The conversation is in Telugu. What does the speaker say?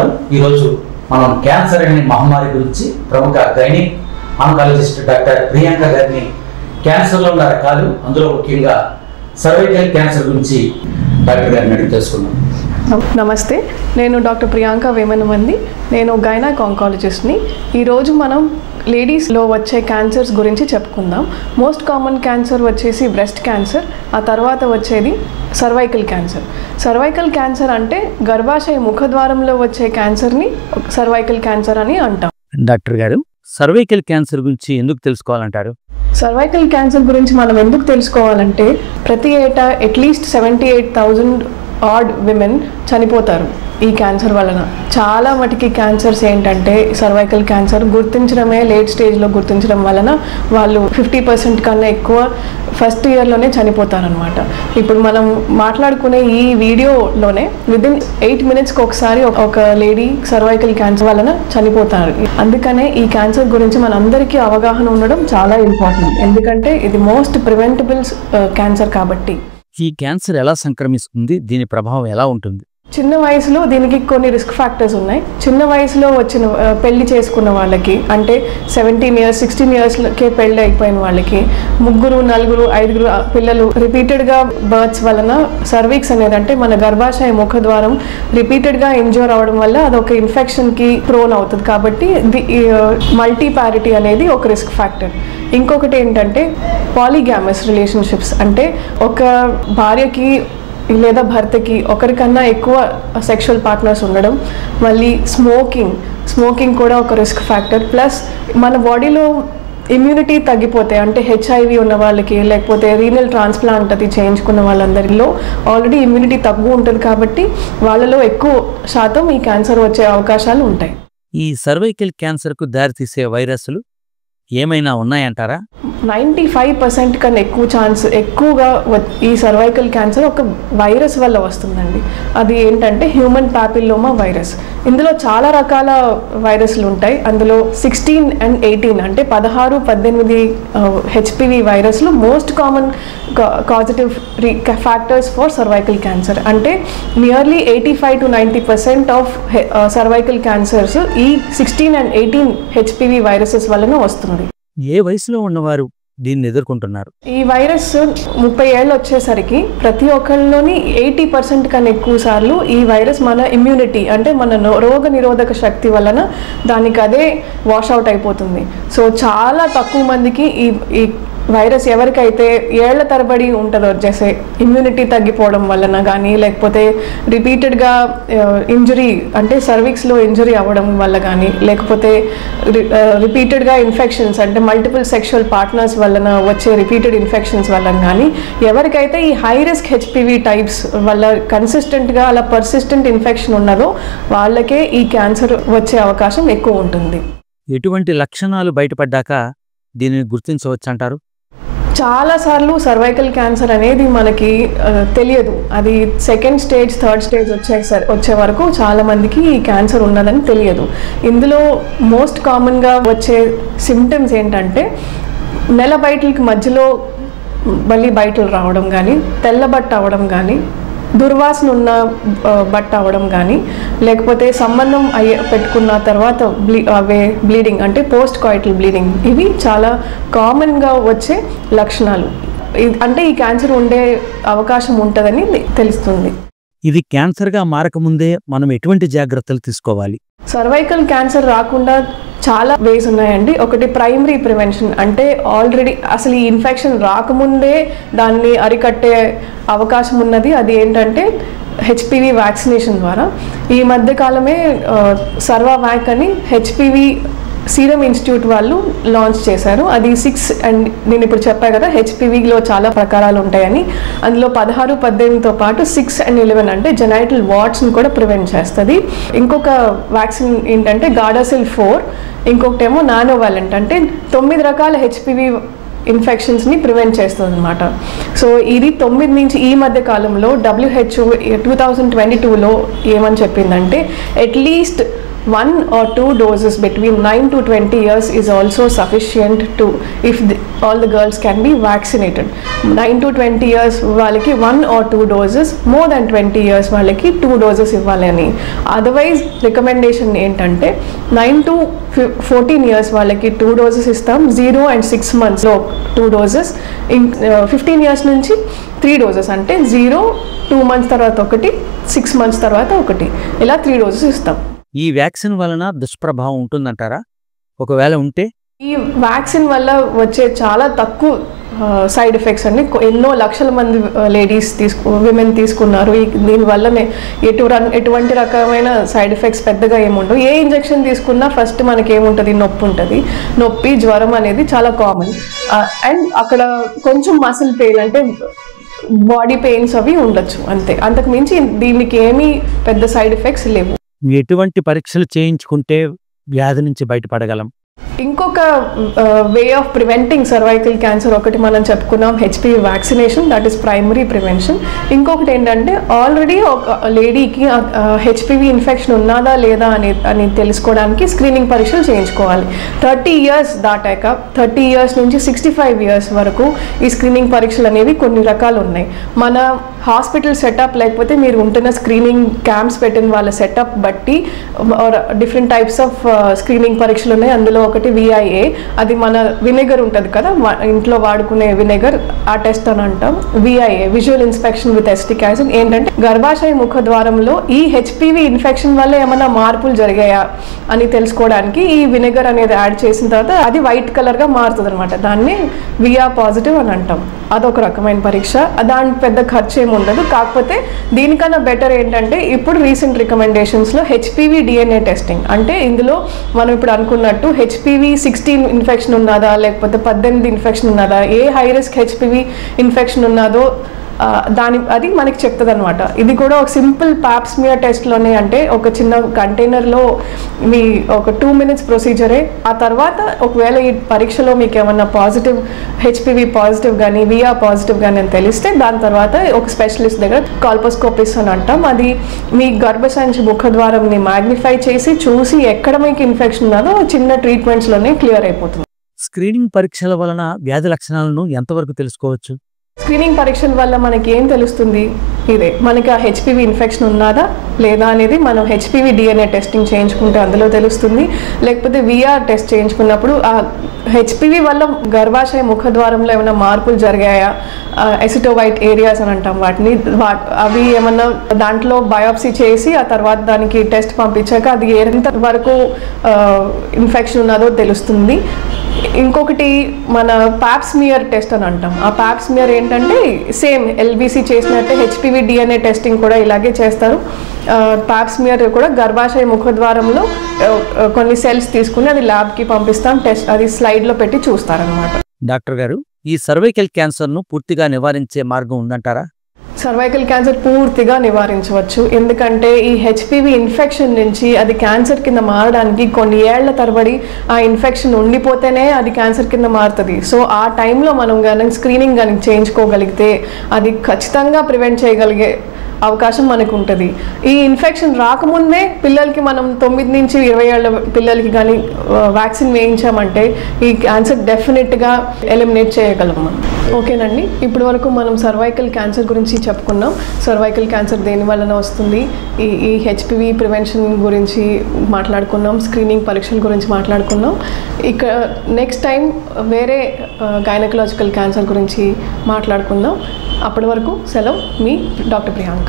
నమస్కారం. ఈరోజు మనం క్యాన్సర్ అనే మహమ్మారి గురించి ప్రముఖ గైనిక్ ఆంకాలజిస్ట్ డాక్టర్ ప్రియాంక గారిని క్యాన్సర్లో ఉన్న రకాలు, అందులో ముఖ్యంగా సర్వైకల్ క్యాన్సర్ గురించి డాక్టర్ గారిని అడిగి తెలుసుకుందాం. నమస్తే, నేను డాక్టర్ ప్రియాంక వేమనమంది. నేను గైనాక్ ఆంకాలజిస్ట్ని. ఈరోజు మనం లేడీస్లో వచ్చే క్యాన్సర్స్ గురించి చెప్పుకుందాం. మోస్ట్ కామన్ క్యాన్సర్ వచ్చేసి బ్రెస్ట్ క్యాన్సర్, ఆ తర్వాత వచ్చేది సర్వైకల్ క్యాన్సర్. సర్వైకల్ క్యాన్సర్ అంటే గర్భాశయ ముఖద్వారంలో వచ్చే క్యాన్సర్ని సర్వైకల్ క్యాన్సర్ అని అంటాం. డాక్టర్ గారు, సర్వైకల్ క్యాన్సర్ గురించి ఎందుకు తెలుసుకోవాలంటారు? సర్వైకల్ క్యాన్సర్ గురించి మనం ఎందుకు తెలుసుకోవాలంటే ప్రతి ఏటా అట్లీస్ట్ 78,000 ఆడ్ విమెన్ చనిపోతారు ఈ క్యాన్సర్ వలన. చాలా మటుకి క్యాన్సర్స్ ఏంటంటే సర్వైకల్ క్యాన్సర్ గుర్తించడమే లేట్ స్టేజ్లో గుర్తించడం వలన వాళ్ళు 50% కన్నా ఎక్కువ ఫస్ట్ ఇయర్లోనే చనిపోతారనమాట. ఇప్పుడు మనం మాట్లాడుకునే ఈ వీడియోలోనే విదిన్ 8 మినిట్స్కి ఒకసారి ఒక లేడీ సర్వైకల్ క్యాన్సర్ వలన చనిపోతారు. అందుకనే ఈ క్యాన్సర్ గురించి మనందరికీ అవగాహన ఉండడం చాలా ఇంపార్టెంట్, ఎందుకంటే ఇది మోస్ట్ ప్రివెంటబుల్ క్యాన్సర్ కాబట్టి. ఈ క్యాన్సర్ ఎలా సంక్రమిస్తుంది? దీని ప్రభావం ఎలా ఉంటుంది? చిన్న వయసులో దీనికి కొన్ని రిస్క్ ఫ్యాక్టర్స్ ఉన్నాయి. చిన్న వయసులో వచ్చిన పెళ్లి చేసుకున్న వాళ్ళకి, అంటే 17 ఇయర్స్ 16 ఇయర్స్కే పెళ్ళి అయిపోయిన వాళ్ళకి, 3, 4, 5 పిల్లలు రిపీటెడ్గా బర్త్స్ వలన సర్వీక్స్ అనేది, అంటే మన గర్భాశయ ముఖద్వారం రిపీటెడ్గా ఇంజూర్ అవడం వల్ల అదొక ఇన్ఫెక్షన్కి ప్రోన్ అవుతుంది. కాబట్టి మల్టీపారిటీ అనేది ఒక రిస్క్ ఫ్యాక్టర్. ఇంకొకటి ఏంటంటే పాలీగామస్ రిలేషన్షిప్స్, అంటే ఒక భార్యకి లేదా భర్తకి ఒకరికన్నా ఎక్కువ సెక్షువల్ పార్ట్నర్స్ ఉండడం. మళ్ళీ స్మోకింగ్ కూడా ఒక రిస్క్ ఫ్యాక్టర్. ప్లస్ మన బాడీలో ఇమ్యూనిటీ తగ్గిపోతే, అంటే HIV ఉన్న వాళ్ళకి, లేకపోతే రీనల్ ట్రాన్స్ప్లాంట్ అది చేయించుకున్న వాళ్ళందరిలో ఆల్రెడీ ఇమ్యూనిటీ తక్కువ ఉంటుంది కాబట్టి వాళ్ళలో ఎక్కువ శాతం ఈ క్యాన్సర్ వచ్చే అవకాశాలు ఉంటాయి. ఈ సర్వైకల్ క్యాన్సర్కు దారితీసే వైరస్లు ఏమైనా ఉన్నాయంటారా? 95% కన్నా ఎక్కువగా ఈ సర్వైకల్ క్యాన్సర్ ఒక వైరస్ వల్ల వస్తుందండి. అది ఏంటంటే హ్యూమన్ పాపిల్లోమా వైరస్. ఇందులో చాలా రకాల వైరస్లు ఉంటాయి. అందులో 16 and 18 అంటే 16, 18 HPV వైరస్లు most common causative factors for cervical cancer. అంటే nearly 85 to 90% of cervical cancers ఈ 16 and 18 HPV వైరసెస్ వలన వస్తుంది. ఏ వయసులో ఉన్నవారు దీన్ని ఎదుర్కొంటున్నారు? ఈ వైరస్ 30 ఏళ్ళు వచ్చేసరికి ప్రతి ఒక్కరిలోని 80% కన్నా ఎక్కువ సార్లు ఈ వైరస్ మన ఇమ్యూనిటీ, అంటే మన రోగ నిరోధక శక్తి వలన దానికి అదే వాష్అవుట్ అయిపోతుంది. సో చాలా తక్కువ మందికి ఈ వైరస్ ఎవరికైతే ఏళ్ల తరబడి ఉంటుందో, వచ్చేసే ఇమ్యూనిటీ తగ్గిపోవడం వలన కానీ, లేకపోతే రిపీటెడ్గా ఇంజరీ, అంటే సర్విక్స్లో ఇంజరీ అవ్వడం వల్ల కానీ, లేకపోతే రిపీటెడ్గా ఇన్ఫెక్షన్స్, అంటే మల్టిపుల్ సెక్షువల్ పార్ట్నర్స్ వలన వచ్చే రిపీటెడ్ ఇన్ఫెక్షన్స్ వల్ల కానీ, ఎవరికైతే ఈ హై రిస్క్ HPV టైప్స్ వల్ల కన్సిస్టెంట్గా అలా పర్సిస్టెంట్ ఇన్ఫెక్షన్ ఉన్నదో వాళ్ళకే ఈ క్యాన్సర్ వచ్చే అవకాశం ఎక్కువ ఉంటుంది. ఎటువంటి లక్షణాలు బయటపడ్డాక దీనిని గుర్తించవచ్చంటారు? చాలాసార్లు సర్వైకల్ క్యాన్సర్ అనేది మనకి తెలియదు. అది సెకండ్ స్టేజ్, థర్డ్ స్టేజ్ వచ్చే వరకు చాలామందికి ఈ క్యాన్సర్ ఉన్నదని తెలియదు. ఇందులో మోస్ట్ కామన్గా వచ్చే సిమ్టమ్స్ ఏంటంటే నెల బయటలకి మధ్యలో మళ్ళీ బయటలు రావడం కానీ, తెల్లబట్ట అవ్వడం కానీ, దుర్వాసన ఉన్న బట్ట అవ్వడం కానీ, లేకపోతే సంబంధం పెట్టుకున్న తర్వాత బ్లీడింగ్, అంటే పోస్ట్ కాయిటల్ బ్లీడింగ్, ఇవి చాలా కామన్గా వచ్చే లక్షణాలు. అంటే ఈ క్యాన్సర్ ఉండే అవకాశం ఉంటుందని తెలుస్తుంది. ఇది క్యాన్సర్గా మారకముందే మనం ఎటువంటి జాగ్రత్తలు తీసుకోవాలి? సర్వైకల్ క్యాన్సర్ రాకుండా చాలా వేస్ ఉన్నాయండి. ఒకటి ప్రైమరీ ప్రివెన్షన్, అంటే ఆల్రెడీ అసలు ఈ ఇన్ఫెక్షన్ రాకముందే దాన్ని అరికట్టే అవకాశం ఉన్నది. అది ఏంటంటే HPV వ్యాక్సినేషన్ ద్వారా. ఈ మధ్యకాలమే సర్వావాక్ అని HPV సీరం ఇన్స్టిట్యూట్ వాళ్ళు లాంచ్ చేశారు. అది 6 and నేను ఇప్పుడు చెప్పాను కదా HPVలో చాలా ప్రకారాలు ఉంటాయని. అందులో 16, 18తో పాటు 6 and 11 అంటే జెనైటల్ వార్డ్స్ని కూడా ప్రివెంట్ చేస్తుంది. ఇంకొక వ్యాక్సిన్ ఏంటంటే గాడాసిల్ 4, ఇంకొకటేమో నానోవాలెంట్, అంటే 9 రకాల HPV ఇన్ఫెక్షన్స్ని ప్రివెంట్ చేస్తుంది అనమాట. సో ఇది 9 నుంచి ఈ మధ్య కాలంలో WHO 2022లో ఏమని చెప్పిందంటే at least 1 or 2 doses between 9 to 20 years is also sufficient to, if all the girls can be vaccinated. 9 to 20 years వాళ్ళకి 1 or 2 doses, more than 20 years వాళ్ళకి 2 doses ఇవ్వాలని. అదర్వైజ్ రికమెండేషన్ ఏంటంటే 9 to 14 years వాళ్ళకి 2 doses ఇస్తాం, 0 and 6 monthsలో 2 doses, 15 years నుంచి 3 doses, అంటే 0, 2 months తర్వాత ఒకటి, 6 months తర్వాత ఒకటి, ఇలా 3 doses ఇస్తాం. ఈ వ్యాక్సిన్ వలన దుష్ప్రభావం ఉంటుందంటారా? ఒకవేళ ఉంటే? ఈ వ్యాక్సిన్ వల్ల వచ్చే చాలా తక్కువ సైడ్ ఎఫెక్ట్స్ అండి. ఎన్నో లక్షల మంది లేడీస్ విమెన్ తీసుకున్నారు. దీనివల్లనే ఎటువంటి రకమైన సైడ్ ఎఫెక్ట్స్ పెద్దగా ఏముండవు. ఏ ఇంజెక్షన్ తీసుకున్నా ఫస్ట్ మనకి ఏముంటుంది, నొప్పి ఉంటుంది. నొప్పి, జ్వరం అనేది చాలా కామన్. అండ్ అక్కడ కొంచెం మసిల్ పెయిన్, అంటే బాడీ పెయిన్స్ అవి ఉండొచ్చు, అంతే. అంతకు మించి దీనికి ఏమీ పెద్ద సైడ్ ఎఫెక్ట్స్ లేవు. ఎటువంటి పరీక్షలు చేయించుకుంటే వ్యాధి నుంచి బయటపడగలం? ఇంకొక way of preventing cervical cancer ఒకటి మనం చెప్పుకున్నాం, HPV vaccination, that is primary prevention. ఇంకొకటి ఏంటంటే ఆల్రెడీ ఒక లేడీకి హెచ్పివి ఇన్ఫెక్షన్ ఉన్నదా లేదా అని తెలుసుకోవడానికి స్క్రీనింగ్ పరీక్షలు చేయించుకోవాలి. 30 years దాటాక, 30 years నుంచి 65 years వరకు ఈ స్క్రీనింగ్ పరీక్షలు అనేవి కొన్ని రకాలు ఉన్నాయి. మన హాస్పిటల్ సెటప్ లేకపోతే మీరు ఉంటున్న స్క్రీనింగ్ క్యాంప్స్ పెట్టిన వాళ్ళ సెటప్ బట్టి డిఫరెంట్ టైప్స్ ఆఫ్ స్క్రీనింగ్ పరీక్షలు ఉన్నాయి. అందులో ఒకటి VIA, అది మన వినెగర్ ఉంటుంది కదా, ఇంట్లో వాడుకునే వినెగర్, ఆ టెస్ట్ అని అంటాం. VIA, visual inspection with acetic acid, ఏంటంటే గర్భాశయ ముఖద్వారంలో ఈ హెచ్పివి ఇన్ఫెక్షన్ వల్ల ఏమైనా మార్పులు జరిగాయా అని తెలుసుకోవడానికి ఈ వినెగర్ అనేది యాడ్ చేసిన తర్వాత అది వైట్ కలర్గా మారుతుంది అనమాట. దాన్ని VR పాజిటివ్ అని అంటాం. అదొక రకమైన పరీక్ష. దానికి పెద్ద ఖర్చు ఏమి ఉండదు. కాకపోతే దీనికన్నా బెటర్ ఏంటంటే ఇప్పుడు రీసెంట్ రికమెండేషన్స్లో HPV DNA టెస్టింగ్, అంటే ఇందులో మనం ఇప్పుడు అనుకున్నట్టు HPV 16 ఇన్ఫెక్షన్ ఉన్నదా లేకపోతే 18 ఇన్ఫెక్షన్ ఉన్నదా, ఏ హై రిస్క్ HPV ఇన్ఫెక్షన్ ఉన్నదో అది మనకి చెప్తుంది అనమాట. ఇది కూడా ఒక సింపుల్ పాప్స్మియర్ టెస్ట్లోనే, అంటే ఒక చిన్న కంటైనర్లో మీ ఒక 2 minutes ప్రొసీజరే. ఆ తర్వాత ఒకవేళ ఈ పరీక్షలో మీకు ఏమన్నా పాజిటివ్, HPV పాజిటివ్ కానీ VR పాజిటివ్ కానీ అని తెలిస్తే దాని తర్వాత ఒక స్పెషలిస్ట్ దగ్గర కాల్పోస్కోపిస్ అని అంటాం. అది మీ గర్భసంచి ముఖద్వారంని మ్యాగ్నిఫై చేసి చూసి ఎక్కడ మీకు ఇన్ఫెక్షన్ ఉన్నదో చిన్న ట్రీట్మెంట్స్లోనే క్లియర్ అయిపోతుంది. స్క్రీనింగ్ పరీక్షల వలన వ్యాధి లక్షణాలను ఎంతవరకు తెలుసుకోవచ్చు? స్క్రీనింగ్ పరీక్షల వల్ల మనకి ఏం తెలుస్తుంది, ఇదే మనకి ఆ HPV ఇన్ఫెక్షన్ ఉన్నదా లేదా అనేది మనం HPV DNA టెస్టింగ్ చేయించుకుంటే అందులో తెలుస్తుంది. లేకపోతే VR టెస్ట్ చేయించుకున్నప్పుడు ఆ HPV వల్ల గర్భాశయ ముఖద్వారంలో ఏమైనా మార్పులు జరిగాయా, ఎసిటోవైట్ ఏరియాస్ అని అంటాం వాటిని, అవి ఏమన్నా దాంట్లో బయాప్సీ చేసి ఆ తర్వాత దానికి టెస్ట్ పంపించాక అది ఎంత వరకు ఇన్ఫెక్షన్ ఉన్నదో తెలుస్తుంది. ఇంకొకటి మన పాప్స్మియర్ టెస్ట్ అని అంటాం. ఆ పాప్స్మియర్ ఏంటంటే సేమ్ LBC చేసినట్టే HPV DNA టెస్టింగ్ కూడా ఇలాగే చేస్తారు. పాప్స్మియర్ కూడా గర్భాశయ ముఖద్వారంలో కొన్ని సెల్స్ తీసుకుని అది ల్యాబ్కి పంపిస్తాం, టెస్ట్ అది స్లైడ్లో పెట్టి చూస్తారనమాట. డాక్టర్ గారు, ఈ సర్వైకల్ క్యాన్సర్ను పూర్తిగా నివారించే మార్గం ఉందంటారా? సర్వైకల్ క్యాన్సర్ పూర్తిగా నివారించవచ్చు. ఎందుకంటే ఈ HPV ఇన్ఫెక్షన్ నుంచి అది క్యాన్సర్ కింద మారడానికి కొన్ని ఏళ్ల తరబడి ఆ ఇన్ఫెక్షన్ ఉండిపోతేనే అది క్యాన్సర్ కింద మారుతుంది. సో ఆ టైంలో మనం కానీ స్క్రీనింగ్ కానీ చేయించుకోగలిగితే అది ఖచ్చితంగా ప్రివెంట్ చేయగలిగే అవకాశం మనకు ఉంటుంది. ఈ ఇన్ఫెక్షన్ రాకముందే పిల్లలకి మనం 9 నుంచి 20 ఏళ్ళ పిల్లలకి కానీ వ్యాక్సిన్ వేయించామంటే ఈ క్యాన్సర్ డెఫినెట్గా ఎలిమినేట్ చేయగలం మనం. ఓకేనండి, ఇప్పటి వరకు మనం సర్వైకల్ క్యాన్సర్ గురించి చెప్పుకున్నాం. సర్వైకల్ క్యాన్సర్ దేని వలన వస్తుంది, ఈ HPV ప్రివెన్షన్ గురించి మాట్లాడుకున్నాం, స్క్రీనింగ్ పరీక్షల గురించి మాట్లాడుకున్నాం. ఇక నెక్స్ట్ టైం వేరే గైనకలాజికల్ క్యాన్సర్ గురించి మాట్లాడుకుందాం. అప్పటి వరకు సెలవు, మీ డాక్టర్ ప్రియాంక.